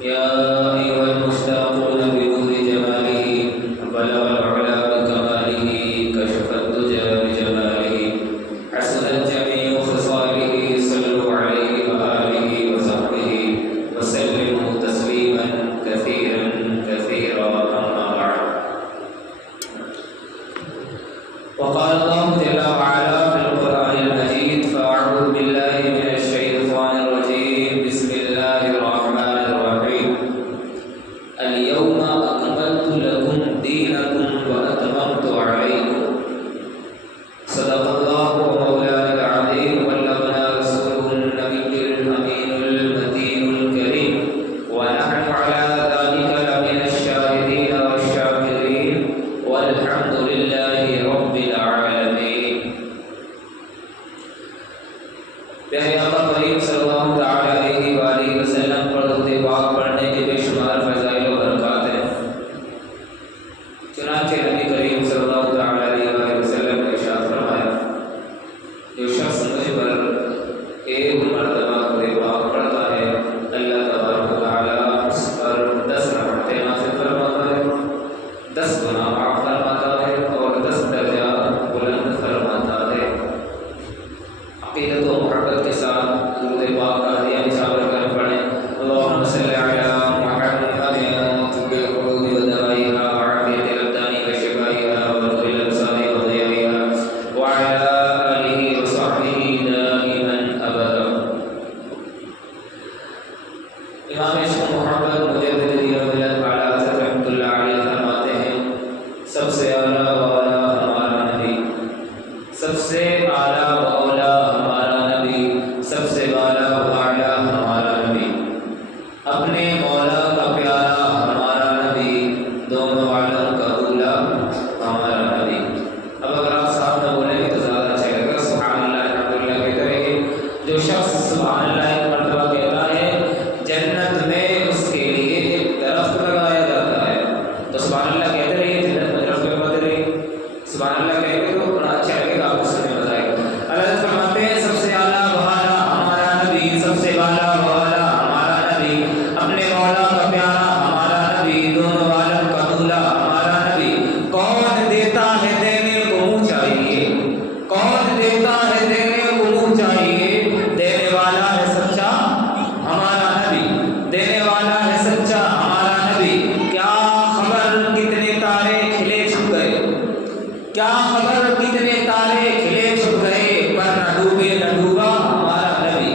يا أيها المشتاقون بنور جماله بلغ العلا بكماله كشف الدجى بجماله حسنت جميع خصاله صلوا عليه وآله وصحبه وسلموا تسليما كثيرا كثيرا أما بعد. وقال الله جل وعلا في القرآن المجيد فأعوذ بالله من الشيطان الرجيم بسم الله الرحمن الرحيم اليوم أكملت لكم دينكم وأتممت عليكم صدق الله مولانا العظيم وبلغنا رسوله النبي الأمين المتين الكريم ونحن على ذلك لمن الشاهدين والشاكرين والحمد لله رب العالمين. پیارے آقا کریم صلی اللہ تعالی علیہ وآلہ وسلم پر درود پاک پڑھنے کے بے شمار فضائل و برکات ہیں. چنانچہ نبی کریم صلی اللہ تعالی علیہ وآلہ وسلم نے ارشاد فرمایا جو شخص مجھ پر ایک مرتبہ درود پاک پڑھتا ہے اللہ تبارک و تعالی اس پر 10 رحمتیں نازل فرماتا ہے، 10 گناہ معاف فرماتا ہے اور 10 درجہ بلند فرماتا ہے. عقیدت و محبت کے ساتھ درود پاک کا ہدیہ نچھاور کر پڑھیں. اللہم صلی علی محمد طب القلوب ودوائها وعافیت الابدان وشفائها ونور الابصار وضیائها وعلی آلہ وصحبہ دائما ابدا. امام عشق و محبت مجدد دین و ملت اعلیٰ حضرت رحمۃ اللہ علیہ فرماتے ہیں سب سے اعلیٰ و اولیٰ ہمارا نبی، سب سے اعلیٰ و اولیٰ ہمارا نبی، سب سے بالا و اعلیٰ ہمارا نبی، اپنے مولا کا پیارا ہمارا نبی، دونوں عالم کا اولا ہمارا نبی. اب اگر آپ ساتھ نہ بولیں گے تو زیادہ اچھا لگے گا. سبحان اللہ الحمدللہ کہتے رہیے. جو شخص سبحان اللہ ایک مرتبہ کہتا ہے جنت میں اس کے لیے ایک درخت لگایا جاتا ہے. تو سبحان اللہ کہتے رہیے، جنت میں درخت لگاتے رہیے. سبحان اللہ کہیں گے تو بڑا اچھا لگے گا، آپ کو سننے میں مزہ آئے گا. اللہ فرماتے ہیں سب سے اعلیٰ و اعلیٰ ہمارا نبی، سب سے بالا و اعلیٰ ہمارا نبی، اپنے مولا کا پیارا ہمارا نبی، دونوں عالم کا دولا ہمارا نبی. کون دیتا ہے دینے کو منہ چاہیے، کون دیتا ہے دینے کو منہ چاہیے، دینے والا ہے سچا ہمارا نبی، دینے والا ہے سچا ہمارا نبی. کیا خبر کتنے تارے کھلے چھپ گئے، کیا خبر کتنے تارے کھلے چھپ گئے، پر نہ ڈوبے نہ ڈوبا ہمارا نبی،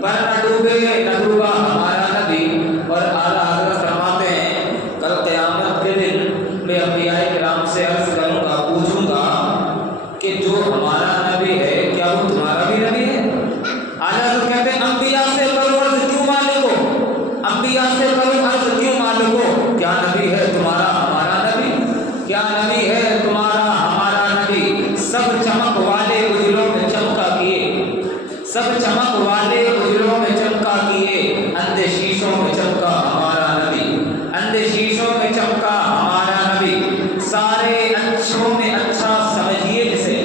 پر نہ ڈوبے نہ ڈوبا ہمارا نبی. اور اعلیٰ حضرت فرماتے ہیں کل قیامت کے دن میں انبیاء کرام سے عرض کروں گا، پوچھوں گا کہ جو ہمارا نبی ہے کیا وہ تمہارا بھی نبی ہے؟ اعلیٰ حضرت کہتے ہیں انبیاء سے کرو عرض کیوں مالک ہو، انبیاء سے کرو عرض کیوں مالک ہو، کیا نبی ہے تمہارا ہمارا نبی، کیا نبی ہے تمہارا ہمارا نبی. سب چمک والے اجلوں میں چمکا کیے، سب چمک والے اجلوں میں چمکا کیے، اندھے شیشوں میں چمکا ہمارا نبی، اندھے شیشوں میں چمکا ہمارا نبی. سارے اچھوں میں اچھا سمجھیے جسے،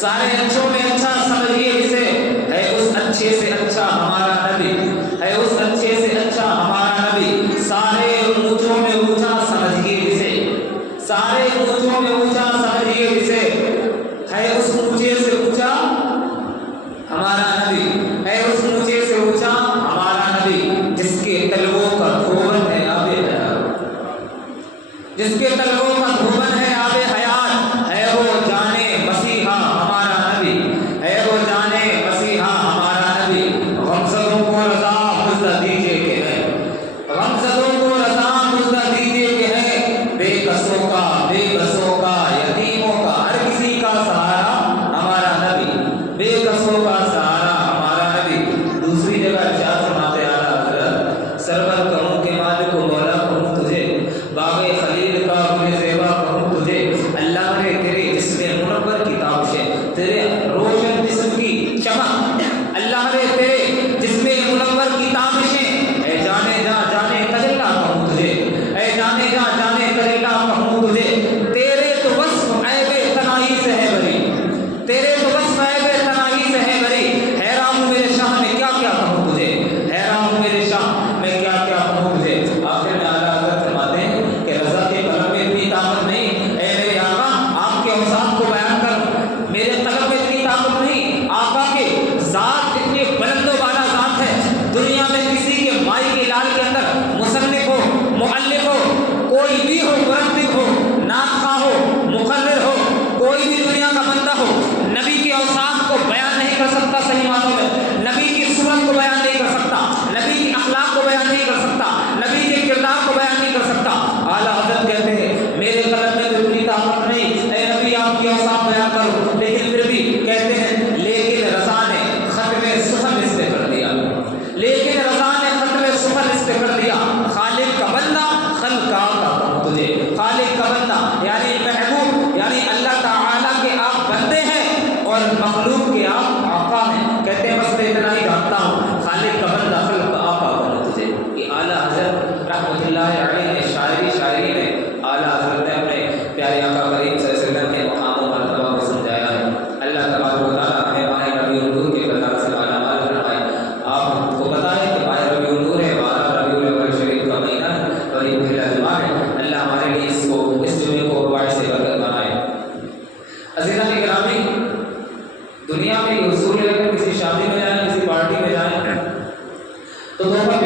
سارے اچھوں میں اچھا سمجھیے جسے، ہے اس اچھے سے اچھا ہمارا نبی، ہے اس اچھے سے اچھا ہمارا نبی. سارے اونچوں میں اونچا سمجھیے جسے، سارے اونچوں میں اونچا سمجھیے جسے، ہے اس اونچے سے اونچا ہمارا نبی، ہے اس اونچے سے اونچا ہمارا نبی. جس کے تلووں کا دھوبن ہے آب حیات، جس کے تلووں کا دھوبن ہے آب حیات، ہے وہ جانے مسیحا ہمارا نبی، ہے وہ جانے مسیحا ہمارا نبی. غمزدوں کو رضا مزدہ دیجیے کہ ہے، غمزدوں کو رضا مزدہ دیجیے کہ ہے، بے کسوں کا بے کسوں کا یتیموں کا ہر کسی کا سہارا ہمارا نبی، بے کسوں کا سہارا ہمارا نبی. دوسری جگہ ارشاد فرماتے اعلیٰ حضرت سرور کہوں کہ مالک و مولا کہوں تجھے، باغ خلیل کا گل زیبا کہوں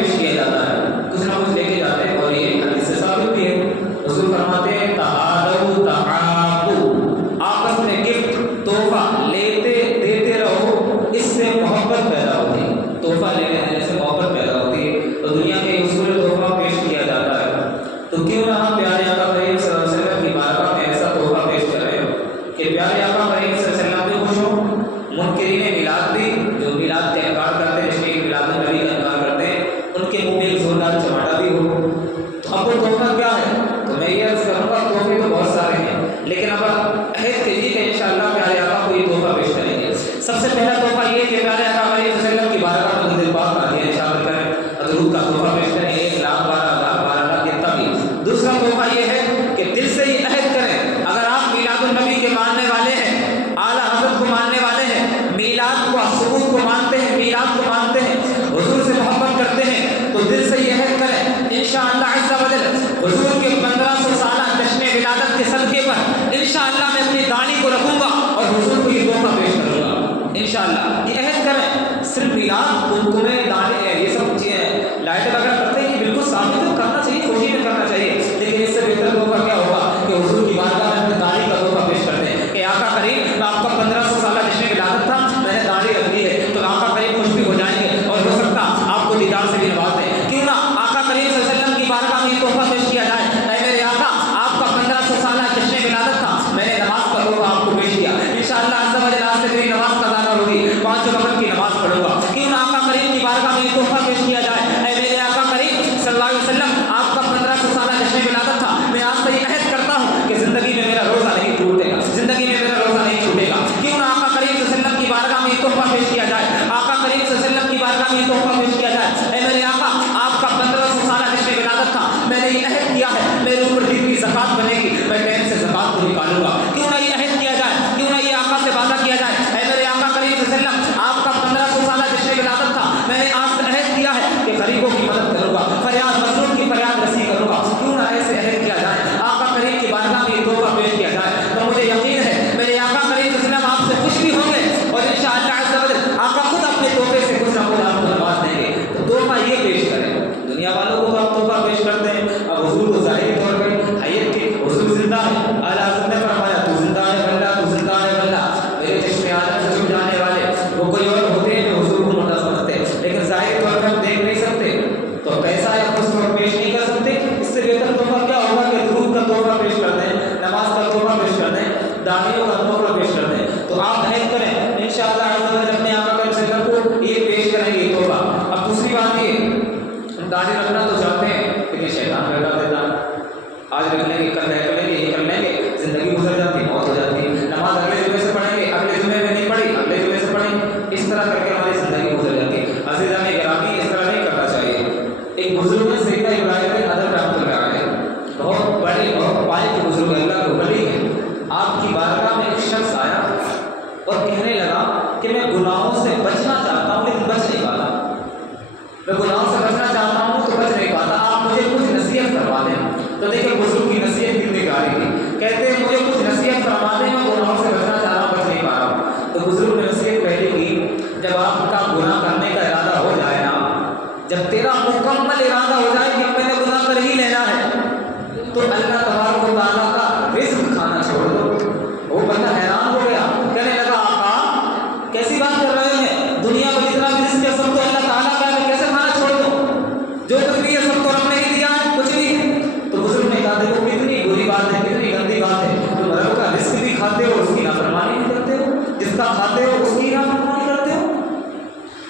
پیش کیا جاتا ہے، کچھ نہ کچھ لے کے جاتے ہیں، اور یہ حدیث سے ثابت بھی ہے۔ حضور فرماتے ہیں تہادوا تحابوا، آپس میں گفٹ تحفہ لیتے دیتے رہو، اس سے محبت پیدا ہوتی ہے، تحفہ لینے دینے سے محبت پیدا ہوتی ہے۔ تو دنیا کے اصول تحفہ پیش کیا جاتا ہے، تو کیوں نہ ہم پیارے آقا کریم صلی اللہ علیہ وسلم کی بارگاہ میں ایسا تحفہ پیش کریں کہ پیارے آقا کریم صلی اللہ علیہ وسلم بھی خوش ہوں، منکرین میلاد بھی جو میلاد کا انکار کرتے ہیں، جس میں میلاد النبی کا انکار کرتے ہیں، ان کے منہ میں ایک زوردار چماٹا بھی ہو۔ تو اب وہ تحفہ کیا ہے؟ تو میں یہ عرض کروں گا تحفے تو بہت سارے ہیں، لیکن اب عہد کیجیے کہ انشاءاللہ پیارے آقا کو یہ تحفہ پیش کریں گے۔ سب سے پہلا تحفہ یہ کہ پیارے آقا علیہ وسلم کی بارگاہ میں دل پاک آدیا شامل کریں، درود کا تحفہ پیش کریں، 1,12,12,12 کتنا بھی۔ دوسرا تحفہ یہ ہے کہ دل سے یہ عہد کریں، اگر آپ میلاد النبی کے ماننے والے ہیں، اعلیٰ حضرت کو ماننے والے ہیں، میلاد کو ثبوت کو مانتے ہیں، میلاد کو مانتے ہیں، حضور سے محبت کرتے ہیں، تو دل سے یہ عہد کریں انشاءاللہ عز و جل حضور کے 1500 سالہ جشن ولادت کے صدقے پر انشاءاللہ میں اپنی داڑھی کو رکھوں گا اور حضور کو یہ تحفہ پیش کروں گا انشاءاللہ۔ یہ عہد کریں، صرف میلاد کنکمے داڑھی یہ سب چیزیں لائٹ وغیرہ کرتے ہیں، یہ بالکل ثابت ہے، کرنا چاہیے، خوشی میں کرنا چاہیے، لیکن اس سے بہتر تحفہ کیا ہوگا کہ حضور کی بارگاہ میں اپنی داڑھی کا تحفہ پیش کرتے ہیں کہ آقا کریم میں آپ کا 1500 سالہ جشن ولادت تھا، میں نے داڑھی رکھ لی ہے، تو آقا کریم خوش بھی ہو جائیں گے اور ہو سکتا آپ کو دیدار سے بھی نواز دیں۔ کیوں نہ آقا کریم صلی اللہ علیہ وسلم کی بارگاہ میں یہ تحفہ پیش کیا جائے، اے میرے آقا آپ کا 1500 سالہ جشن ولادت تھا، میں نے نماز کا تحفہ آپ کو پیش کیا، انشاءاللہ عز و جل آج سے میری نماز قضا نہ ہوگی، 5 وقت کی نماز پڑھوں گا۔ کیوں نہ آقا کریم کی بارگاہ میں یہ تحفہ پیش کیا جائے، اے میرے آقا کریم صلی اللہ علیہ وسلم آپ کا 1500 سالہ جشن ولادت تھا، میں آج سے یہ عہد کرتا ہوں کہ زندگی میں میرا روزہ نہیں ٹوٹے گا، زندگی میں میرا روزہ نہیں چھوٹے گا۔ کیوں نہ آقا کریم صلی اللہ علیہ وسلم کی بارگاہ میں یہ تحفہ پیش کیا جائے، آقا کریم صلی اللہ علیہ وسلم کی بارگاہ میں یہ تحفہ پیش کیا جائے، اے میرے آقا آپ کا 1500 سالہ جشن ولادت تھا، میں نے یہ عہد کیا ہے میرے اوپر جتنی زکات بنے گی میں ٹائم سے زکات کو نکالوں گا۔ کیوں نہ یہ عہد کیا جائے، کیوں نہ یہ آقا سے وعدہ کیا جائے، اے میرے آقا کریم صلی اللہ علیہ وسلم آپ کا 1500 سالہ جشن ولادت تھا، میں نے آپ سے عہد کیا ہے کہ غریبوں کی مدد کروں گا، فریاد مظلوم کی فریاد رسی کروں گا۔ کیوں نہ ایسے عہد کیا جائے، آقا کریم کی بارگاہ میں یہ تحفہ پیش کیا جائے، تو مجھے یقین ہے میرے آقا کریم صلی اللہ علیہ وسلم آپ سے خوش بھی ہوں گے اور انشاءاللہ عز و جل آقا خود اپنے تحفے سے کچھ نہ کچھ آپ کو نواز دیں گے۔ تو تحفہ یہ پیش کریں، دنیا والوں کو تو آپ تحفہ پیش کرتے ہیں، اب حضور کو ظاہری طور پر حیت کی حضور زندہ ہے، اعلیٰ حضرت نے فرمایا تو زندہ ہے بندہ، تو زندہ ہے بندہ، میرے چشم عالم سے چھپ جانے والے وہ کوئی اور ہوتے ہیں جو حضور کو موٹا سمجھتے ہیں، لیکن ظاہری طور پر ہم دیکھ نہیں سکتے تو پیسہ یا کچھ اور پیش نہیں کر سکتے، اس سے بہتر تحفہ کیا ہوگا کہ درود کا تحفہ پیش کرتے ہیں، نماز کا تحفہ پیش کرتے ہیں، داڑھیوں کا تحفہ پیش کرتے ہیں۔ تو آپ عہد کریں انشاءاللہ عز و جل اپنے آقا کریم صلی اللہ علیہ وسلم کو یہ پیش کریں گے یہ تحفہ۔ اب دوسری بات یہ ہم داڑھی رکھنا تو چاہتے ہیں لیکن شیطان بہکا دیتا ہے، آج رکھ لیں گے کل رہ کر لیں گے، یہ کر لیں گے، زندگی گزر جاتی ہے، موت ہو جاتی ہے، نماز اگلے جمعے سے پڑھیں گے، اگلے جمعے میں نہیں پڑھی اگلے جمعے سے پڑھیں گے، اس طرح کر کے ہماری زندگی گزر جاتی ہے۔ عزیزان گرامی اس طرح نہیں کرنا چاہیے۔ ایک بزرگ نے سیدنا ابراہیم بن ادم رحمۃ اللہ علیہ بہت بڑے بہت پائے کے بزرگ اللہ کو ولی ہے، آپ کی بارگاہ میں ایک شخص آیا اور کہنے لگا کہ میں گناہوں سے بچنا چاہتا ہوں لیکن بچ نہیں پاتا، میں گناہوں سے بچنا چاہتا ہوں تو بچ نہیں پاتا، آپ مجھے کچھ نصیحت فرما دیں۔ تو دیکھیں بزرگ کی نصیحت کتنی پیاری تھی، کہتے ہیں مجھے کچھ نصیحت فرما دیں، میں گناہوں سے بچنا چاہ رہا ہوں بچ نہیں پا رہا ہوں۔ تو بزرگ نے نصیحت پہلے کی جب آپ کا گناہ کرنے کا ارادہ ہو جائے نا، جب تیرا مکمل ارادہ ہو جائے کہ میں نے گناہ کر ہی لینا ہے تو اللہ تبارک و تعالیٰ کا رزق کھانا چھوڑ دو۔ وہ بندہ حیران ہو گیا، کہنے لگا آقا کیسی بات کر رہے ہیں، دنیا میں جتنا بھی رزق ہے سب تو اللہ تعالیٰ کا ہے، میں کیسے کھانا چھوڑ دوں، جو کچھ بھی ہے سب تو رب نے ہی دیا ہے، کچھ بھی۔ تو بزرگ نے کہا دیکھو کتنی بری بات ہے، کتنی گندی بات ہے، تم رب کا رزق بھی کھاتے ہو اس کی نافرمانی بھی کرتے ہو، جس کا کھاتے ہو اس کی نافرمانی کرتے ہو۔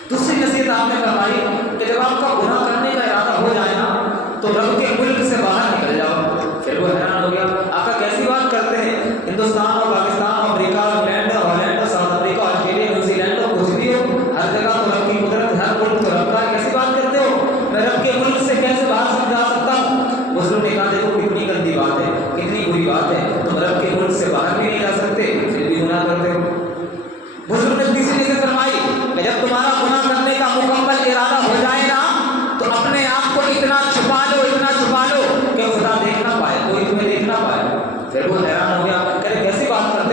دوسری نصیحت آپ نے فرمائی کہ جب آپ کا گناہ کرنے کا ارادہ ہو جائے نا تو رب کے ملک سے باہر نکل جاؤ۔ پھر وہ حیران ہو گیا، آقا کیسی بات کرتے ہیں، ہندوستان اور پاکستان، امریکہ، England, Holland, South Africa, Australia, New Zealand اور کچھ بھی ہو، ہر جگہ تو رب کی قدرت، ہر ملک تو رب کا، کیسی بات کرتے ہو، میں رب کے ملک سے کیسے باہر جا سکتا ہوں۔ بزرگ نے کہا دیکھو کتنی گندی بات ہے، کتنی بری بات ہے، تم رب کے ملک سے باہر بھی نہیں جا سکتے پھر بھی گناہ کرتے ہو۔ بزرگ نے تیسری چیز فرمائی کہ جب تمہارا گناہ کرنے کا مکمل ارادہ ہو جائے نا تو اپنے آپ کو اتنا چھپا لو کہ خدا دیکھ نہ پائے، کوئی تمہیں دیکھ نہ پائے۔ پھر وہ حیران ہو گیا، کہتے کیسی بات کرتے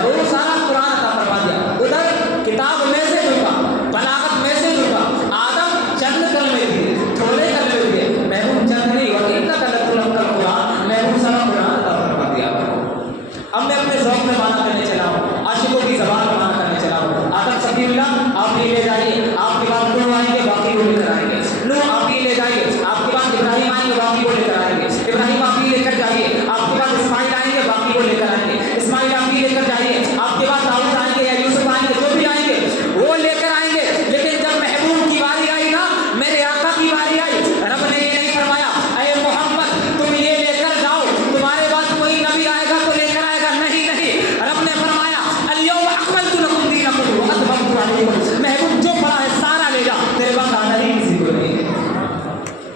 محبوب سارا قرآن عطا فرما دیا. ادھر کتاب میں سے دوں گا, بلاغت میں سے دوں گا. آدم چند کلمے دیے, تھوڑے کلمے دیے, محبوب چند نہیں وکیل کا قرآن, محبوب سارا قرآن عطا فرما دیا. اب میں اپنے ذوق میں مانا کرنے چلا ہوں, عاشقوں کی زبان میں مانا کرنے چلا ہوں. آدم صفی اللہ آپ یہ لے جائیے, آپ کے بعد نوح آئیں گے, باقی وہ لے کر آئیں گے. نوح آپ یہ لے جائیے, آپ کے بعد ابراہیم آئیں گے, باقی وہ لے کر آئیں گے. ابراہیم آپ یہ لے کر جائیے, آپ کے بعد اسماعیل آئیں گے, باقی وہ لے کر آئیں گے. اسماعیل آپ یہ لے کر جائیے, آپ کے بعد داؤد آئیں گے یا یوسف آئیں گے, جو بھی آئیں گے وہ لے کر آئیں گے. لیکن جب محبوب کی باری آئی نا, میرے آقا کی باری آئی, رب نے یہ نہیں فرمایا اے محمد تم یہ لے کر جاؤ, تمہارے بعد کوئی نبی آئے گا تو لے کر آئے گا. نہیں نہیں, رب نے فرمایا الیوم اکملت لکم دینکم واتممت علیکم. محبوب جو پڑا ہے سارا لے جا, تیرے بعد آنا ہی کسی کو نہیں.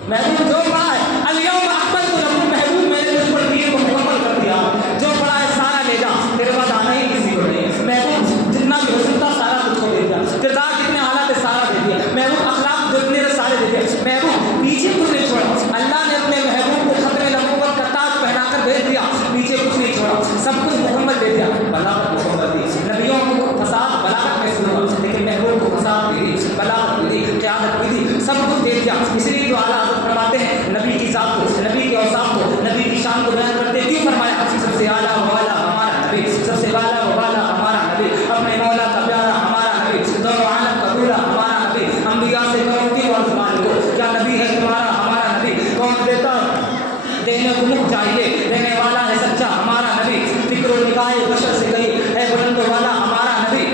محبوب جو پڑا ہے الیوم اکملت لکم, محبوب میں نے تجھ پر دین کو مکمل کر دیا, جو پڑا ہے سارا لے جا, تیرے بعد آنا ہی کسی کو نہیں. محبوب جتنا بھی حسن تھا سارا تجھ کو دے دیا, کردار جتنے حالات سارا دے دیا. محبوب اخلاق جتنے سارے دے دیا. محبوب پیچھے کچھ نہیں چھوڑا. اللہ نے اپنے محبوب کو ختم نبوت کا تاج پہنا کر بھیج دیا, پیچھے کچھ نہیں چھوڑا, سب کچھ مکمل دے دیا. بلاغت مکمل دی. نبیوں کو فساد بلاغت میں سنا, لیکن محبوب کو فساد بھی دی, بلاغت بھی دی, قیادت بھی دی, سب کچھ دے دیا. اس لیے تو اعلیٰ حضرت فرماتے ہیں نبی کی ذات کو, نبی کے اوصاف کو, نبی کی شان کو بیان کرتے کیوں فرمایا سب سے اعلیٰ و اعلیٰ ہمارا نبی, سب سے اعلیٰ و اعلیٰ ہمارا نبی, اپنے مولا کا پیارا ہمارا نبی, دونوں عالم کا دولا ہمارا نبی, انبیاء سے کرو کی اور زبان کو, کیا نبی ہے تمہارا ہمارا نبی, کون دیتا دینے کو مکھ چاہیے, دینے والا ہے سچا ہمارا نبی, فکر و نگاہ بشر سے گئی ہے بلند والا ہمارا نبی.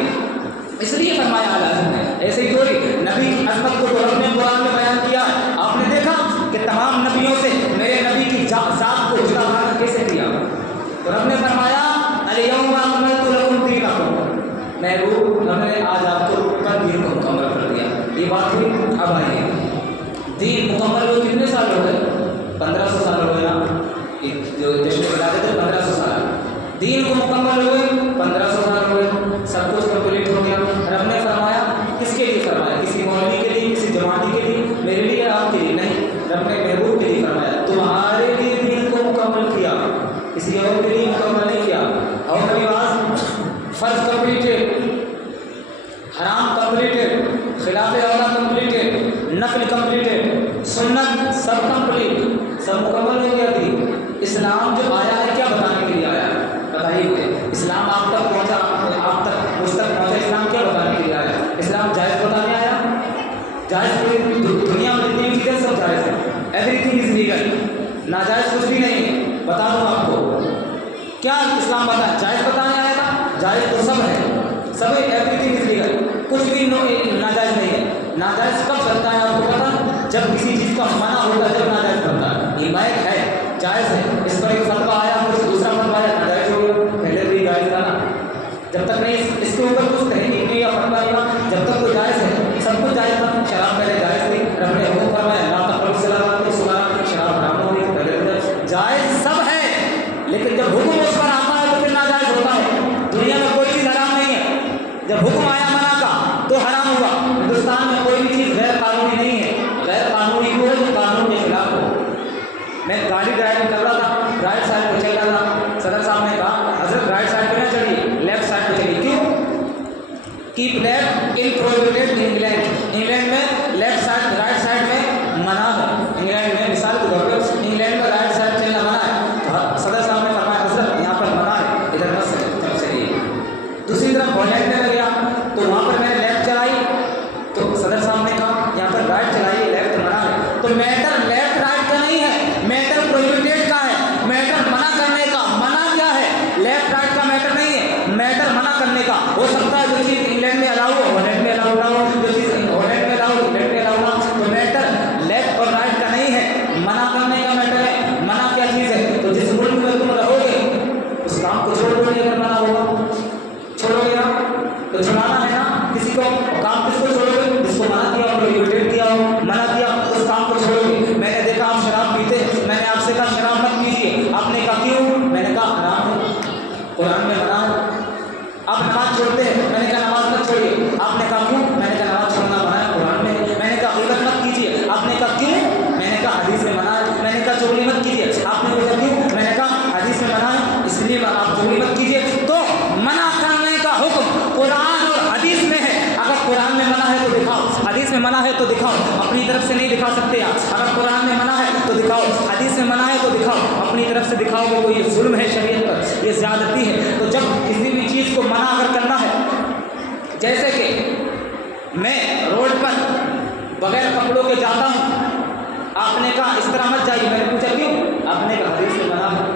اس لیے فرمایا اعلیٰ حضرت نے, ایسے ہی تھوڑی نبی کی عظمت کو تو رب نے قرآن میں بیان کیا. آپ نے دیکھا کہ تمام نبیوں سے میرے نبی کی ذات کو جدا بنا کیسے کیا. تو رب نے فرمایا الیوم اکملت لکم دینکم, محبوب ہم نے آج آپ کو کل دین کو مکمل کر دیا. یہ بات ہوئی. اب آئیے دین مکمل ہوئے کتنے سال ہو گئے, 1500 سال ہو گئے نا, جو جشن بتاتے تھے 1500 سال, دین کو مکمل ہوئے 1500 سال ہوئے, سب کچھ کمپلیٹ ہو گیا. رب نے فرمایا کس کے لیے فرمایا, کسی مولوی کے لیے, کسی جماعتی کے لیے, میرے لیے, آپ کے لیے نہیں. رب نے محبوب کے لیے فرمایا تمہارے لیے دین کو مکمل کیا, کسی اور کے لیے مکمل نہیں کیا. اور نماز فرض کمپلیٹڈ, حرام کمپلیٹڈ, خلاف اولا کمپلیٹڈ, نفل کمپلیٹڈ, سنت سب کمپلیٹ, سب مکمل ہو گیا. تھی اسلام جو آیا ہے کیا بتانے کے لیے آیا ہے, بتائیے مجھے. اسلام آپ تک پہنچا, آپ تک مجھ تک پہنچا, اسلام کیا بتانے کے لیے آیا ہے. اسلام جائز بتانے آیا, جائز دنیا میں جتنی چیزیں سب جائز ہیں, ایوری تھنگ از لیگل, ناجائز کچھ بھی نہیں ہے. بتا دوں آپ کو کیا اسلام بتا, جائز بتانے آیا تھا. جائز تو سب ہے, سب ایوری تھنگ از لیگل, کچھ بھی ناجائز نہیں ہے. ناجائز کب بنتا ہے آپ کو پتا, جب کسی چیز کا منع ہوتا ہے جب ناجائز بنتا ہے. یہ مائک ہے, جائز ہے, اس پر ایک فتویٰ آیا, کچھ دوسرا فتویٰ آیا, ناجائز ہو گیا. پہلے بھی جائز تھا نا, جب تک نہیں اس کے اوپر کچھ تحقیق نہیں یا فتویٰ نہیں, جب تک تو جائز ہے, سب کچھ جائز تھا. شراب پہلے جائز تھی, رب نے حکم فرمایا لا تقربوا الصلاۃ, شراب حرام ہو گئی, پہلے جائز سب ہے. لیکن جب حکم اس پر آتا ہے تو پھر ناجائز ہوتا ہے. دنیا میں کوئی چیز حرام نہیں ہے, جب حکم آیا منع کا تو حرام ہوا. ہندوستان میں کوئی بھی چیز غیر قانونی نہیں ہے. غیر قانونی وہ ہے جو قانون کے خلاف ہو. میں گاڑی ڈرائیونگ کر رہا تھا, رائٹ سائڈ پہ چل رہا تھا, صدر صاحب نے کہا حضرت رائٹ سائڈ پہ نہ چڑھیے, لیفٹ سائڈ پہ چلیے. کیوں, keep left in prohibited England, England میں لیفٹ سائڈ رائٹ سائڈ میں منع ہے. انگلینڈ میں مثال کے طور پہ انگلینڈ میں رائٹ سائڈ چلنا منع ہے. تو صدر صاحب نے فرمایا حضرت یہاں پر منع ہے, ادھر مت چلیے. دوسری طرف ہالینڈ میں گیا تو وہاں پر میں نے لیفٹ چلائی, تو صدر صاحب نے کہا یہاں پر رائٹ چلائیے, لیفٹ منع ہے. تو میٹر لیفٹ رائٹ کا نہیں ہے, میٹر پروہیبٹڈ کا ہے. میٹر منع کرنے کا, منع کیا ہے, لیفٹ رائٹ کا میٹر نہیں ہے, میٹر منع کرنے کا. ہو سکتا ہے جو چیز انگلینڈ میں الاؤ ہو ہالینڈ میں الاؤ نہ ہو, منع ہے تو دکھاؤ, اپنی طرف سے نہیں دکھا سکتے آپ. اگر قرآن میں منع ہے تو دکھاؤ, حدیث میں منع ہے تو دکھاؤ, اپنی طرف سے دکھاؤ کہ کوئی یہ ظلم ہے شریعت پر, یہ زیادتی ہے. تو جب کسی بھی چیز کو منع اگر کرنا ہے, جیسے کہ میں روڈ پر بغیر کپڑوں کے جاتا ہوں, آپ نے کہا اس طرح مت جائیے, میں نے پوچھا کیوں؟ آپ نے کہا حدیث میں منع ہے.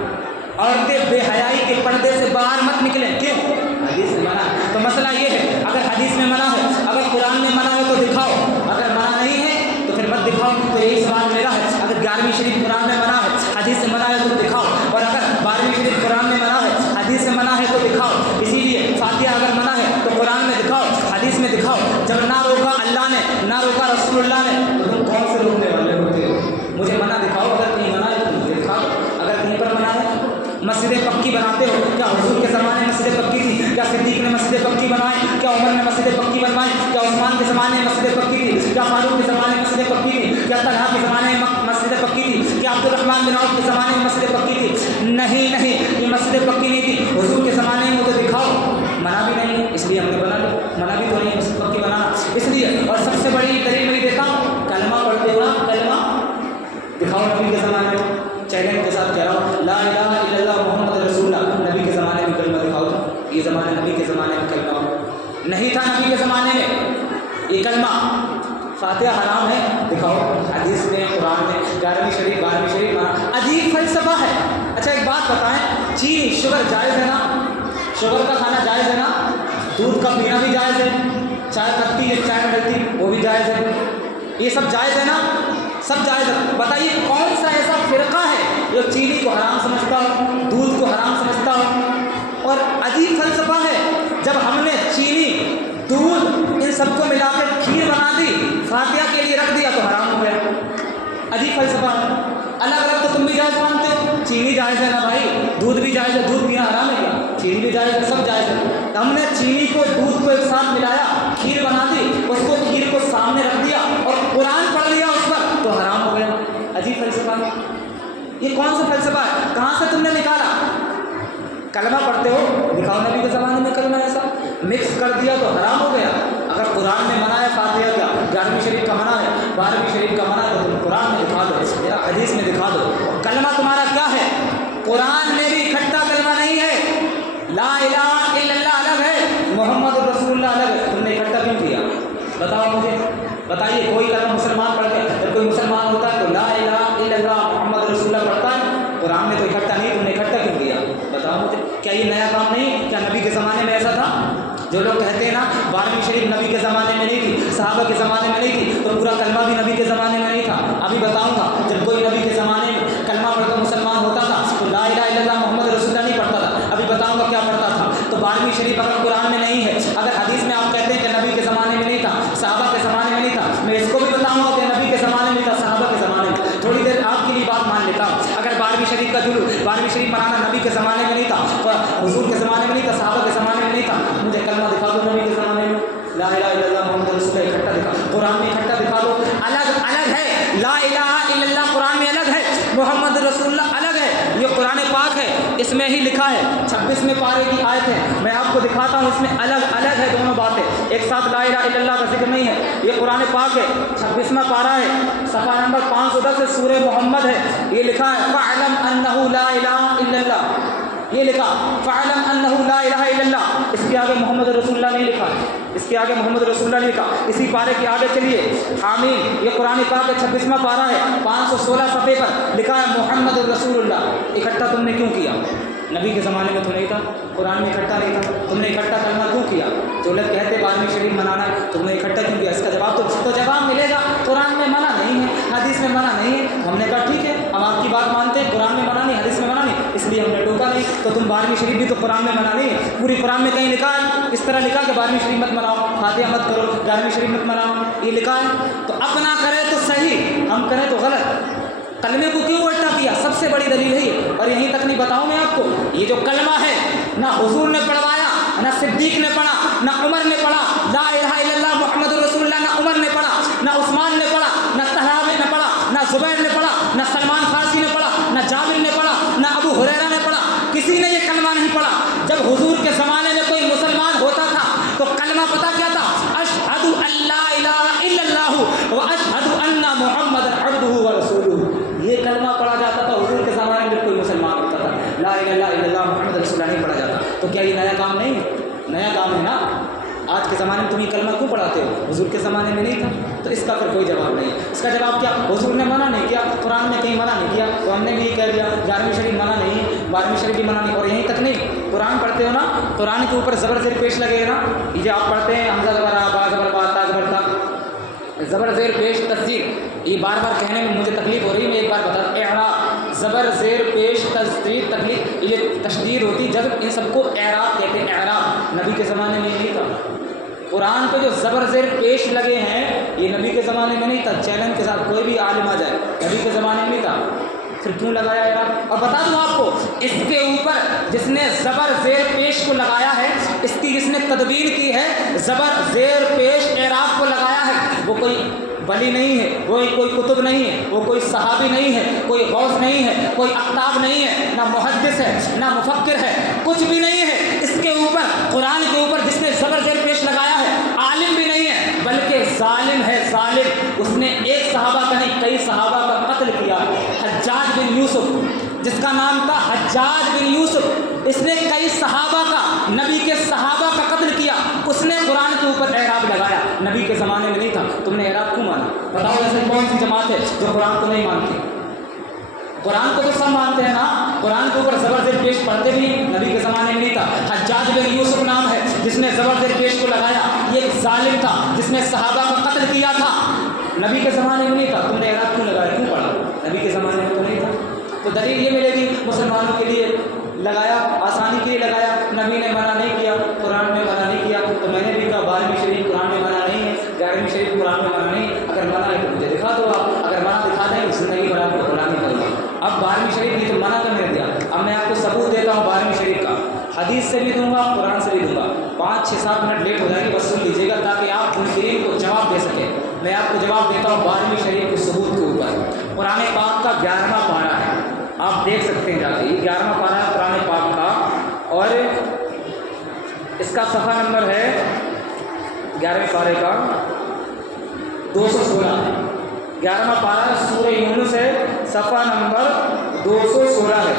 عورتیں بے حیائی کے پردے سے باہر مت نکلیں, کیوں؟ حدیث میں منع ہے. تو مسئلہ یہ ہے, اگر حدیث میں منع ہے, اگر قرآن میں منع ہے تو دکھاؤ, اگر منع نہیں ہے تو پھر مت دکھاؤ. تو یہی سوال میرا ہے, اگر 11ویں شریف قرآن میں منع ہے, حدیث میں منع ہے تو دکھاؤ, اور اگر 12ویں شریف قرآن میں منع ہے, حدیث میں منع ہے تو دکھاؤ. اسی لیے فاتحہ اگر منع ہے تو قرآن میں دکھاؤ, حدیث میں دکھاؤ. جب نہ روکا اللہ نے, نہ روکا رسول اللہ نے, تو تم کون سے روکنے والے ہوتے ہو؟ مجھے منع دکھاؤ, اگر کہیں منع ہے تو مجھے دکھاؤ, اگر کہیں پر منع ہے. مسجدیں پکی بناتے ہو, کیا حضور کے زمانے میں مسجدیں پکی تھی؟ کیا صدیق نے مسجدیں پکی بنائی؟ کیا عمر نے مسجدیں پکی بنوائی؟ کیا عثمان کے زمانے میں مسجدیں پکی تھی؟ کیا فاروق کے زمانے میں مسجدیں پکی تھی؟ کیا طلحہ کے زمانے میں مسجدیں پکی تھی؟ کیا عبد الرحمن بن عوف کے زمانے میں مسجدیں پکی تھی؟ نہیں نہیں, یہ مسجدیں پکی نہیں تھی. حضور کے زمانے میں تو دکھاؤ, منع بھی نہیں, اس لیے ہم نے بنا لی. منع بھی تو نہیں مسجد پکی بنانا, اس لیے. اور سب سے بڑی دلیل میں دیتا ہوں, کلمہ پڑھتے ہو, کلمہ دکھاؤ نبی کے زمانے میں. چیلنج کے ساتھ کہہ رہا ہوں, لا الہ الا اللہ محمد رسول اللہ, نبی کے زمانے میں کلمہ دکھاؤ تھا. یہ زمانے نبی کے زمانے میں کلمہ نہیں تھا, نبی کے زمانے میں یہ کلمہ. فاتحہ حرام ہے, دکھاؤ حدیث میں, قرآن میں. 11ویں شریف 12ویں شریف عجیب فلسفہ ہے. اچھا ایک بات بتائیں, چینی شوگر جائز ہے نا؟ شوگر کا کھانا جائز ہے نا؟ دودھ کا پینا بھی جائز ہے, چائے پتی ہے, چائے میں ڈلتی وہ بھی جائز ہے, یہ سب جائز ہے نا؟ سب جائز ہے. بتائیے کون سا ایسا فرقہ ہے جو چینی کو حرام سمجھتا ہو, دودھ کو حرام سمجھتا ہو؟ اور عجیب فلسفہ ہے, جب ہم نے چینی, دودھ, ان سب کو ملا کر کھیر بنا دی, فاتحہ کے لیے رکھ دیا تو حرام ہو گیا. عجیب فلسفہ ہے. الگ الگ تو تم بھی جائز مانتے ہو, چینی جائز ہے نا بھائی, دودھ بھی جائز ہے, دودھ پینا حرام ہے کیا؟ چینی بھی جائز ہے, سب جائز ہے. ہم نے چینی کو, دودھ کو ایک ساتھ ملایا, کھیر بنا دی, اس کو کھیر کو سامنے رکھ دیا اور قرآن پڑھ لیا اس پر, تو حرام ہو گیا. عجیب فلسفہ ہے. یہ کون سا فلسفہ ہے, کہاں سے تم نے نکالا؟ کلمہ پڑھتے ہو, دکھاؤ نبی کے زمانے میں کلمہ ایسا مکس کر دیا تو حرام ہو گیا. اگر قرآن میں منع ہے فاتحہ کا, 11ویں شریف کا منع ہے, 12ویں شریف کا منع ہے, تو تم قرآن میں دکھا دو یا حدیث میں دکھا دو. کلمہ تمہارا کیا ہے؟ قرآن میں بھی اکٹھا کلمہ نہیں ہے. لا الہ الا اللہ الگ ہے, محمد رسول اللہ الگ ہے. تم نے اکٹھا کیوں کیا؟ بتاؤ مجھے, بتائیے. کوئی کلمہ مسلمان پڑھ کے, جب کوئی مسلمان ہوتا ہے تو لا الہ الا اللہ محمد رسول اللہ پڑھتا ہے, قرآن میں تو اکٹھا نہیں, تم نے اکٹھا کیوں کیا؟ بتاؤ مجھے. کیا یہ نیا کام نہیں؟ کیا نبی کے زمانے میں ایسا تھا؟ جو لوگ کہتے ہیں نا 12ویں شریف نبی کے زمانے میں نہیں تھی, صحابہ کے زمانے میں نہیں تھی, تو پورا کلمہ بھی نبی کے زمانے میں نہیں تھا. ابھی بتاؤں گا, جب کوئی نبی کے زمانے میں کلمہ پڑھ کر مسلمان ہوتا تھا تو لا الہ الا اللہ محمد رسول اللہ نہیں پڑھتا تھا. ابھی بتاؤں گا کیا پڑھتا تھا. تو 12ویں شریف اگر قرآن میں نہیں ہے, اگر حدیث میں آپ کہتے ہیں کہ نبی کے زمانے میں نہیں تھا, صحابہ کے زمانے میں نہیں تھا, میں اس کو بھی بتاؤں گا کہ نبی کے زمانے میں تھا, صحابہ کے زمانے میں. تھوڑی دیر آپ کے لیے بات مان لیتا ہوں. اگر 12ویں شریف کا جلوس, 12ویں شریف منانا نبی کے زمانے میں نہیں تھا, حضور کے زمانے میں نہیں تھا, صحابہ کے زمانے میں نہیں تھا, مجھے کلمہ دکھا دو نبی کے زمانے میں. لا الہ الا اللہ محمد رسول اللہ اکٹھا دکھا, قرآن میں اکٹھا دکھا دو. الگ الگ ہے, لا الہ الا اللہ قرآن میں الگ ہے, محمد رسول اللہ الگ ہے. یہ قرآن پاک ہے, اس میں ہی لکھا ہے, 26ویں پارے کی آیت ہے, میں آپ کو دکھاتا ہوں, اس میں الگ الگ ہے دونوں باتیں, ایک ساتھ لا الہ الا اللہ کا ذکر نہیں ہے. یہ قرآن پاک ہے, 26واں پارہ ہے, صفحہ نمبر 510 سے سورہ محمد ہے. یہ لکھا ہے فَاعْلَمْ أَنَّهُ لَا إِلَهَ إِلَّا اللَّهُ, یہ لکھا فَاعْلَمْ أَنَّهُ لَا إِلَهَ إِلَّا اللَّهُ. اس کے آگے محمد رسول اللہ نہیں لکھا, اس کے آگے محمد رسول اللہ نہیں لکھا. اسی پارے کے آگے چلیے, حامیم, یہ قرآن پاک کا 26واں پارہ ہے, 516 صفحے پر لکھا ہے محمد رسول اللہ. اکٹھا تم نے کیوں کیا؟ نبی کے زمانے میں تو نہیں تھا, قرآن میں اکٹھا نہیں تھا, تم نے اکٹھا کلمہ کیوں کیا؟ جو لوگ کہتے 12ویں شریف منانا ہے, تم نے اکٹھا کیوں کیا؟ اس کا جواب تو جواب ملے گا, قرآن میں منع نہیں ہے, حدیث میں منع نہیں ہے. ہم نے کہا ٹھیک ہے, ہم آپ کی بات مانتے ہیں, قرآن میں منع نہیں, حدیث میں منع نہیں, اس لیے ہم نے ٹوکا نہیں. تو تم 12ویں شریف بھی تو قرآن میں منع نہیں ہے, پوری قرآن میں کہیں لکھا ہے اس طرح لکھا کہ 12ویں شریف مت مناؤ, فاتحہ مت کرو, 11ویں شریف مت مناؤ, یہ لکھا ہے. تو اپنا کرے تو صحیح, ہم کریں تو غلط. کلمے کو کیوں الٹا کیا؟ سب سے بڑی دلیل ہے یہ. اور یہیں تک نہیں بتاؤں میں آپ کو, یہ جو کلمہ ہے نہ حضور نے پڑھوایا, نہ صدیق نے پڑھا, نہ عمر نے پڑھا. لا الہ الا اللہ محمد رسول اللہ نہ عمر نے پڑھا, نہ عثمان نے پڑھا, نہ طلحہ نے پڑھا, نہ زبیر نے پڑھا, نہ سلمان فارسی نے پڑھا, نہ جابر نے پڑھا, نہ ابو ہریرہ نے پڑھا. کسی نے یہ کلمہ نہیں پڑھا. جب حضور کے زمانے میں کوئی مسلمان ہوتا تھا تو کلمہ پتہ کیا تھا؟ اشہد ان لا الہ الا اللہ آج کے زمانے میں تم یہ کلمہ کیوں پڑھاتے ہو؟ حضور کے زمانے میں نہیں تھا۔ تو اس کا پھر کوئی جواب نہیں ہے۔ اس کا جواب کیا؟ حضور نے منع نہیں کیا، قرآن نے کہیں منع نہیں کیا، تو ہم نے بھی یہ کہہ دیا 11ویں شریف منع نہیں، 12ویں شریف بھی منع نہیں۔ اور یہیں تک نہیں، قرآن پڑھتے ہو نا، قرآن کے اوپر زبر زیر پیش لگے نا، یہ جو آپ پڑھتے ہیں حمزہ زبر آ، با زبر با، تا زبر تا، زبر زیر پیش تصدیق، یہ بار بار کہنے میں مجھے تکلیف ہو رہی ہے، میں ایک بار بتا دوں، اعراب زبر زیر پیش تصدیق تکلیف، یہ تشدید ہوتی جب ان سب کو اعراب کہتے ہیں۔ اعراب نبی کے زمانے میں نہیں تھا۔ قرآن پہ جو زبر زیر پیش لگے ہیں یہ نبی کے زمانے میں نہیں تھا۔ چیلنج کے ساتھ کوئی بھی عالم آ جائے، نبی کے زمانے میں نہیں تھا، پھر کیوں لگایا اعراب؟ اور بتا دوں آپ کو، اس کے اوپر جس نے زبر زیر پیش کو لگایا ہے، اس کی جس نے تدبیر کی ہے، زبر زیر پیش اعراب کو لگایا ہے، وہ کوئی ولی نہیں ہے، وہ کوئی کتب نہیں ہے، وہ کوئی صحابی نہیں ہے، کوئی غوث نہیں ہے، کوئی اقطاب نہیں ہے، نہ محدث ہے، نہ مفکر ہے، کچھ بھی نہیں ہے۔ اس کے اوپر قرآن کے اوپر جس نے زبر زیر پیش لگایا ہے عالم بھی نہیں ہے، بلکہ ظالم ہے، ظالم۔ اس نے ایک صحابہ کا نہیں کئی صحابہ کا قتل کیا۔ حجاج بن یوسف، جس کا نام تھا حجاج بن یوسف، اس نے کئی صحابہ کا، نبی کے صحابہ کا قتل کیا۔ اس نے قرآن کے اوپر اعراب لگایا، نبی کے زمانے میں نہیں تھا۔ تم نے اعراب کیوں مانا؟ بتاؤ ایسے کون سی جماعت ہے جو قرآن کو نہیں مانتی؟ قرآن کو تو سب مانتے ہیں نا، قرآن کے اوپر زبر زیر پیش پڑھتے بھی نبی کے زمانے میں نہیں تھا۔ حجاج بن یوسف نام ہے جس نے زبر زیر پیش کو لگایا، یہ ایک ظالم تھا جس نے صحابہ کا قتل کیا تھا، نبی کے زمانے میں نہیں تھا۔ تم نے اعراب کیوں لگایا؟ کیوں پڑھا؟ نبی کے زمانے میں تو نہیں تھا۔ تو دلیل یہ ملے گی مسلمانوں کے لیے لگایا، آسانی کے لیے لگایا، نبی نے منع نہیں کیا، قرآن میں منع نہیں کیا۔ تو میں نے بھی کہا 12ویں شریف قرآن میں منع نہیں ہے، 11ویں شریف قرآن میں منع نہیں ہے۔ اگر منع ہے تو مجھے دکھا دو آپ، اگر منع دکھا دیں زندگی بھر آپ کو قرآن نہیں کروں گا۔ اب 12ویں شریف کی تو منع کا میں نے دیا، اب میں آپ کو ثبوت دیتا ہوں 12ویں شریف کا، حدیث سے بھی دوں گا، قرآن سے بھی دوں گا۔ 5 6 7 منٹ لیٹ ہو جائے گی، بس سن لیجیے گا تاکہ آپ منکرین کو جواب دے سکیں۔ میں آپ کو جواب دیتا ہوں 12ویں شریف کے ثبوت کے اوپر۔ قرآن پاک کا 11واں پارہ ہے، آپ دیکھ سکتے ہیں جا کے، یہ 11واں پارہ ہے قرآن پاک کا، اور اس کا صفحہ نمبر ہے 11ویں پارے کا 216، 11واں پارہ سورہ یونس ہے، صفحہ نمبر 216 ہے،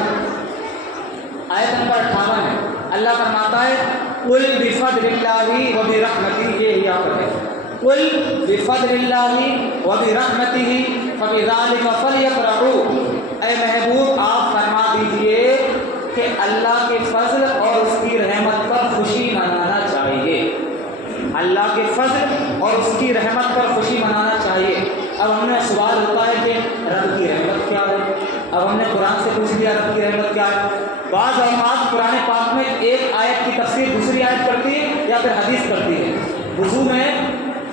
آیت نمبر 58 ہے۔ اللہ فرماتا ہے قل بفضل اللہ وبرحمتہ، یہ یہاں پر ہے، قل بفضل اللہ وبرحمتہ فبذلک فلیفرحوا، اے محبوب آپ فرما دیجئے کہ اللہ کے فضل اور اس کی رحمت پر خوشی منانا چاہیے، اللہ کے فضل اور اس کی رحمت پر خوشی منانا چاہیے۔ اب ہم نے سوال ہوتا ہے کہ رب کی رحمت کیا ہے؟ اب ہم نے قرآن سے پوچھ لیا رب کی رحمت کیا ہے۔ بعض اوقات قرآن پاک میں ایک آیت کی تفسیر دوسری آیت کرتی ہے یا پھر حدیث کرتی ہے۔ وضو میں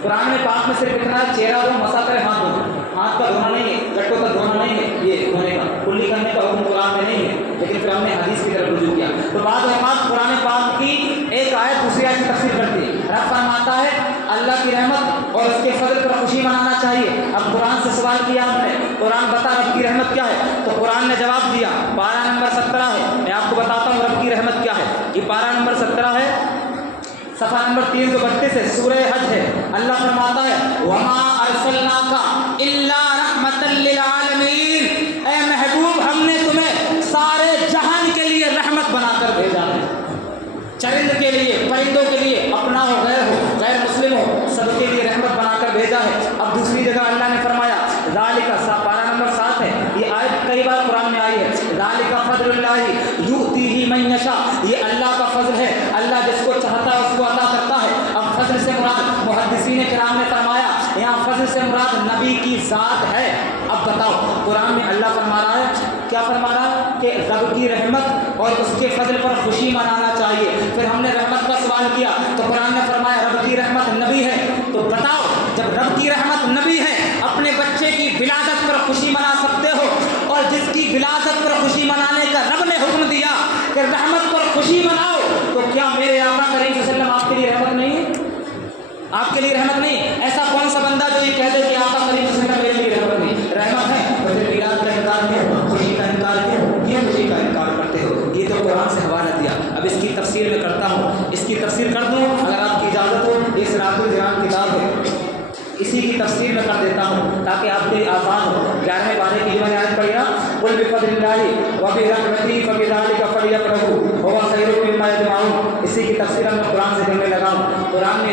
قرآن پاک میں صرف اتنا چہرہ دھو، مسا کرے، ہاتھ دھو، ہاتھ کا دھونا نہیں ہے، گٹوں کا دھونا نہیں ہے، یہ دھونے کا کلی کرنے کا حکم قرآن میں نہیں ہے، لیکن پھر ہم نے حدیث کی طرف رجوع کیا۔ تو بعض اوقات قرآن پاک کی ایک آیت دوسری آیت کی تفسیر کرتی ہے۔ رب فرماتا ہے اللہ کی رحمت اور اس کے فضل پر خوشی منانا چاہیے۔ اب قرآن سے سوال کیا ہم نے، قرآن بتا رب کی رحمت کیا ہے؟ تو قرآن نے جواب دیا، پارہ نمبر 17 ہے، میں آپ کو بتاتا ہوں رب کی رحمت کیا ہے۔ یہ پارہ نمبر 17 ہے، صفحہ نمبر 332 ہے، سورہ حج ہے۔ اللہ فرماتا ہے وَمَا أَرْسَلْنَاكَ إِلَّا رَحْمَةً لِّلْعَالَمِينَ، اے محبوب ہم نے تمہیں سارے جہان کے لیے رحمت بنا کر بھیجا ہے، چرند کے لیے، پرندوں کے لیے، اپنا ہو، غیر مسلم ہو، سب کے لیے رحمت بنا کر بھیجا ہے۔ اب دوسری جگہ اللہ نے فرمایا ذالک، پارہ نمبر 7 ہے، یہ آیت کئی بار قرآن میں آئی ہے، ذالک فضل اللہ یؤتیہ من یشاء، یہ اللہ کا فضل ہے، اللہ جس کو چاہتا ہے اس کو عطا کرتا ہے۔ اب فضل سے مراد محدثین کرام نے فرمایا یہاں فضل سے مراد نبی کی ذات ہے۔ اب بتاؤ قرآن میں اللہ فرما رہا ہے، کیا فرما رہا ہے کہ رب کی رحمت اور اس کے فضل پر خوشی منانا چاہیے۔ پھر ہم نے رحمت کا سوال کیا تو قرآن نے فرمایا رب کی رحمت نبی ہے۔ تو بتاؤ جب رب کی رحمت نبی ہے، اپنے بچے کی ولادت پر خوشی منا سکتے ہو، اور جس کی ولادت پر خوشی منانے کا رب نے حکم دیا کہ رحمت پر خوشی مناؤ، تو کیا میرے آقا کریم صلی اللہ علیہ وسلم آپ کے لیے رحمت نہیں ہے؟ آپ کے لیے رحمت نہیں؟ ایسا کون سا بندہ جو یہ کہہ دے کہ آقا کریم صلی اللہ علیہ وسلم میرے لیے رحمت نہیں؟ رحمت ہے تو پھر میلاد کا انکار کیوں، خوشی کا انکار کیوں، یہ خوشی کا انکار کرتے ہو؟ یہ تو قرآن سے حوالہ دیا۔ اب اس کی تفسیر میں کرتا ہوں، اس کی تفسیر کر دوں اگر آپ کی اجازت ہو، یہ صراط الجنان کتاب ہے، اسی کی تفسیر میں کر دیتا ہوں تاکہ آپ کے لیے آسان ہو۔ 11ویں پارے کی جو میں نے آیت پڑھی نا، قل بفضل اللہ وبرحمتہ فبذلک فلیفرحوا ھو خیر مما یجمعون، اسی کی تفسیر میں قرآن سے کرنے لگا ہوں۔ قرآن نے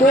2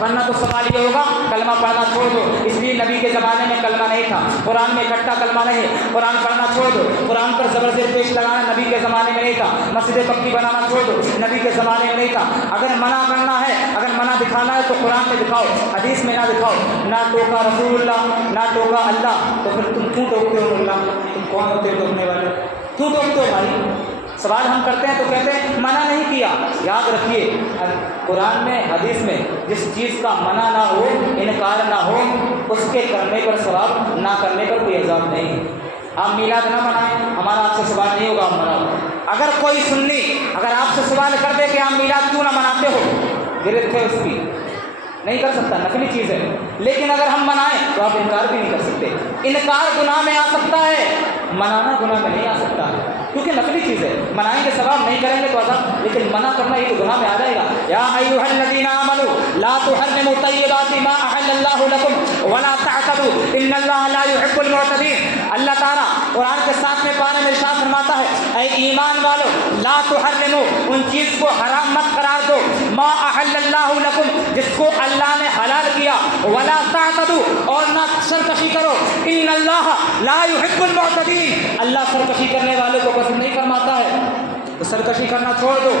ورنہ تو سوال یہ ہوگا کلمہ پڑھنا چھوڑ دو، اس لیے نبی کے زمانے میں کلمہ نہیں تھا، قرآن میں اکٹھا کلمہ نہیں، قرآن پڑھنا چھوڑ دو، قرآن پر زبر زیر پیش لگانا نبی کے زمانے میں نہیں تھا، مسجد پکی بنانا چھوڑ دو، نبی کے زمانے میں نہیں تھا۔ اگر منع کرنا ہے، اگر منع دکھانا ہے تو قرآن میں دکھاؤ، حدیث میں نہ دکھاؤ، نہ ٹوکا رسول اللہ نہ ٹوکا اللہ، تو پھر تم کیوں ٹوکتے ہو اللہ؟ تم کون ہوتے ہو ٹوکنے والے؟ کیوں ٹوکتے ہو بھائی؟ سوال ہم کرتے ہیں تو کہتے ہیں منع نہیں کیا۔ یاد رکھیے قرآن میں حدیث میں جس چیز کا منع نہ ہو، انکار نہ ہو، اس کے کرنے پر ثواب، نہ کرنے پر کوئی عذاب نہیں۔ آپ میلاد نہ منائیں، ہمارا آپ سے سوال نہیں ہوگا، آپ مناؤ۔ اگر کوئی سنی اگر آپ سے سوال کر دے کہ آپ میلاد کیوں نہ مناتے ہو، گرفت ہے اس کی، نہیں کر سکتا، نقلی چیز ہے۔ لیکن اگر ہم منائیں تو آپ انکار بھی نہیں کر سکتے۔ انکار گناہ میں آ سکتا ہے، منانا گناہ میں نہیں آ سکتا ہے، کیونکہ نقلی چیز ہے۔ منائیں گے ثواب، نہیں کریں گے تو عذاب، لیکن منع کرنا یہ تو گناہ میں آ جائے گا۔ یا ایھا الذین آمنوا لا تحرموا طیبات ما احل اللہ لکم ولا تعتدوا ان اللہ لا يحب المعتدین۔ اللہ تعالیٰ قرآن کے 7ویں پارے میں ارشاد فرماتا ہے، اے ایمان والو لا تحرموا، ان چیز کو حرام مت قرار دو، ما احل اللہ لکم، جس کو اللہ نے حلال کیا، ولا تعتدوا، اور نہ سرکشی کرو، ان اللہ لا يحب المعتدین، اللہ سرکشی کرنے والوں کو پسند نہیں فرماتا ہے، تو سرکشی کرنا چھوڑ دو۔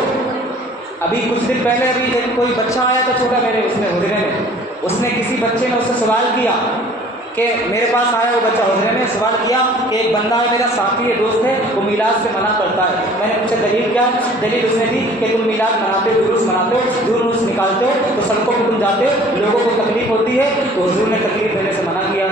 ابھی کچھ دن پہلے ابھی کوئی بچہ آیا تھا چھوٹا میرے اس میں حجرے میں، اس نے کسی بچے نے اس سے سوال کیا کہ میرے پاس آیا وہ بچہ حجرے میں، سوال کیا کہ ایک بندہ ہے میرا ساتھی ہے، دوست ہے، وہ میلاد سے منع کرتا ہے۔ میں نے پوچھا دلیل کیا؟ دلیل اس نے دی کہ تم میلاد مناتے ہو، جلوس مناتے ہو، جلوس نکالتے ہو تو سڑکوں پہ تم جاتے ہو، لوگوں کو تکلیف ہوتی ہے، تو حضور نے تکلیف دینے سے منع کیا۔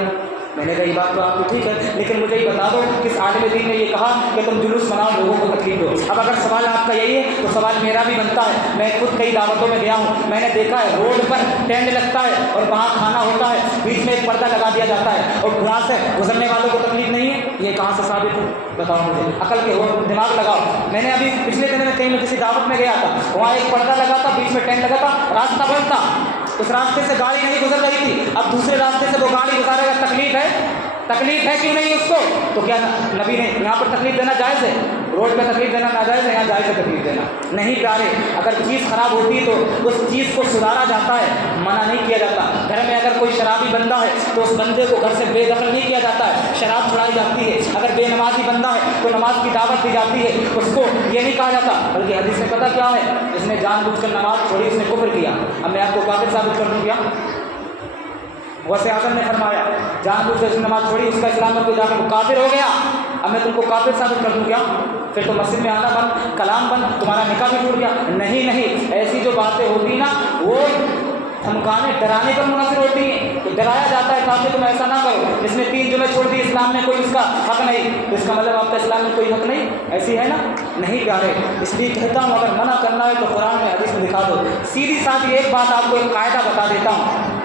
میں نے کہا یہ بات تو آپ کو ٹھیک ہے، لیکن مجھے یہ بتا دو کس عالم دین نے یہ کہا کہ تم جلوس مناؤ، لوگوں کو تکلیف دو۔ اب اگر سوال آپ کا یہی ہے تو سوال میرا بھی بنتا ہے۔ میں خود کئی دعوتوں میں گیا ہوں، میں نے دیکھا ہے روڈ پر ٹینٹ لگتا ہے اور وہاں کھانا ہوتا ہے، بیچ میں ایک پردہ لگا دیا جاتا ہے اور وہاں سے گزرنے والوں کو تکلیف نہیں ہے، یہ کہاں سے ثابت ہے؟ بتاؤ مجھے، عقل کے دماغ لگاؤ۔ میں نے ابھی پچھلے دن میں کہیں کسی دعوت میں گیا تھا، وہاں ایک پردہ لگا تھا، بیچ میں ٹینٹ لگا تھا، راستہ بند تھا، اس راستے سے گاڑی نہیں گزر رہی تھی، اب دوسرے راستے سے وہ گاڑی گزارے گا، تکلیف ہے؟ تکلیف ہے کیوں نہیں اس کو؟ تو کیا نبی نے یہاں پر تکلیف دینا جائز ہے؟ روڈ پہ تکلیف دینا ناجائز ہے، یہاں جائز ہے تکلیف دینا؟ نہیں پیارے، اگر چیز خراب ہوتی ہے تو اس چیز کو سدھارا جاتا ہے، منع نہیں کیا جاتا۔ گھر میں اگر کوئی شرابی بندہ ہے تو اس بندے کو گھر سے بے دخل نہیں کیا جاتا ہے، شراب چھڑائی جاتی ہے۔ اگر بے نمازی بندہ ہے تو نماز کی دعوت دی جاتی ہے، اس کو یہ نہیں کہا جاتا، بلکہ حدیث میں پتہ کیا ہے، جس نے جان بوجھ کر نماز چھوڑی اس نے کفر کیا۔ اب میں آپ کو کافر ثابت کر دوں کیا؟ ویسے اعظم نے فرمایا جان بوجھ کر نماز چھوڑی، اس کا اسلام میں کوئی داخل، وہ کافر ہو گیا۔ اب میں تم کو کافر ثابت کر دوں کیا؟ پھر تو مسجد میں آنا بند، کلام بند، تمہارا نکاح بھی ٹوٹ گیا۔ نہیں، ایسی جو باتیں ہوتی نا وہ دھمکانے ڈرانے پر منحصر ہوتی ہیں، تو ڈرایا جاتا ہے تاکہ تم ایسا نہ کرو۔ جس نے 3 جمعے چھوڑ دی اسلام میں کوئی اس کا حق نہیں، تو اس کا مطلب آپ کا اسلام میں کوئی حق نہیں، ایسی ہے نا؟ نہیں پیارے، اس لیے کہتا ہوں اگر منع کرنا ہے تو قرآن میں حدیث میں دکھا دو۔ سیدھی سادھی ایک بات آپ کو ایک قاعدہ بتا دیتا ہوں،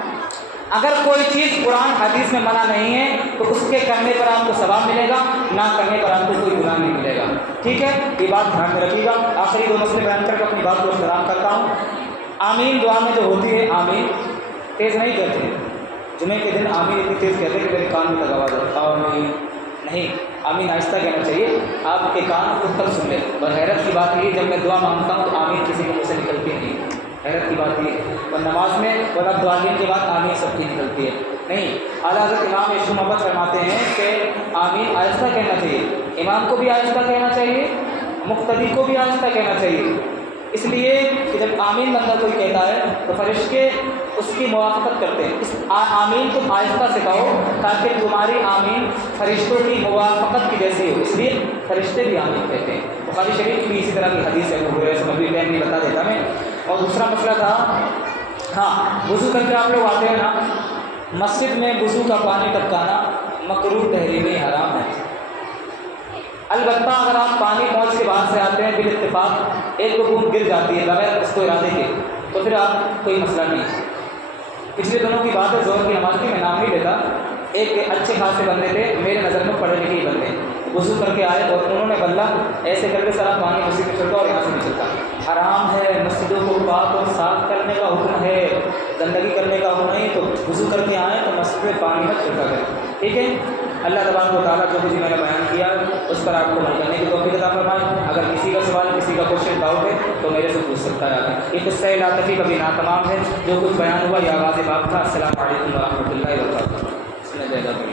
اگر کوئی چیز قرآن حدیث میں منع نہیں ہے تو اس کے کرنے پر آپ کو ثواب ملے گا، نہ کرنے پر آپ کو کوئی گناہ نہیں ملے گا، ٹھیک ہے؟ یہ بات دھیان میں رکھیے گا۔ آخری 2 مسئلے بیان کر کے اپنی بات کو اختتام کرتا ہوں۔ آمین دعا میں جو ہوتی ہے، آمین تیز نہیں کرتے، جمعے کے دن آمین اتنی تیز کہتے ہیں کہ میرے کان میں تک آواز آتا ہے، آمین نہیں، آمین آہستہ کہنا چاہیے، آپ کے کان خود تک سن لیں۔ اور حیرت کی بات یہ، جب میں دعا مانگتا ہوں تو آمین کسی کے منہ سے نکلتی نہیں، حیرت کی بات یہ ہے، اور نماز میں اور اب دعالین کے بعد آمین سب کی نکلتی ہے نہیں۔ اعلیٰ حضرت امام عشق محمد فرماتے ہیں کہ آمین آہستہ کہنا چاہیے، امام کو بھی آہستہ کہنا چاہیے، مقتدی کو بھی آہستہ کہنا چاہیے، اس لیے کہ جب آمین بندہ کوئی کہتا ہے تو فرشتے اس کی موافقت کرتے ہیں، اس آمین تم آہستہ سے کہو تاکہ تمہاری آمین فرشتوں کی موافقت کی جیسی ہو، اس لیے فرشتے بھی آمین کہتے ہیں۔ بخاری شریف کی بھی اسی طرح کی حدیث ہے، وہ بھی ٹائم نہیں بتا دیتا میں۔ اور دوسرا مسئلہ تھا، ہاں وضو کر کے آپ لوگ آتے ہیں نا، مسجد میں وضو کا پانی ٹپکانا مکروہ تحریمی حرام ہے۔ البتہ اگر آپ پانی پہنچ کے باہر سے آتے ہیں بالاتفاق ایک دو بوند گر جاتی ہے بغیر اس کو ارادے کے، تو پھر آپ کوئی مسئلہ نہیں ہے۔ پچھلے دنوں کی بات ہے، ظہر کی نماز کی، میں نام نہیں لیتا، ایک اچھے خاصے بندے تھے، میرے نظر میں پڑھے لکھے ہی بندے، وضو کر کے آئے اور انہوں نے بندہ ایسے کر کے سارا پانی مسجد میں چھڑکا اور یہاں سے نہیں چلتا۔ حرام ہے، مسجدوں کو پاک اور صاف کرنے کا حکم ہے، گندگی کرنے کا حکم نہیں، تو وضو کر کے آئیں تو مسجد میں پانی مت چھڑکا کریں، ٹھیک ہے؟ اللہ تبارک و تعالیٰ جو کچھ میں نے بیان کیا اس پر آپ کو عمل کرنے کی توفیق عطا فرمائے۔ اگر کسی کا سوال، کسی کا کوشچن ڈاؤٹ ہے تو میرے سے پوچھ سکتا ہے. یہ قصہ لاطفی کا بھی ناتمام ہے. جو کچھ بیان ہوا یہ آواز باپ تھا. السلام علیکم ورحمۃ اللہ وبرکاتہ.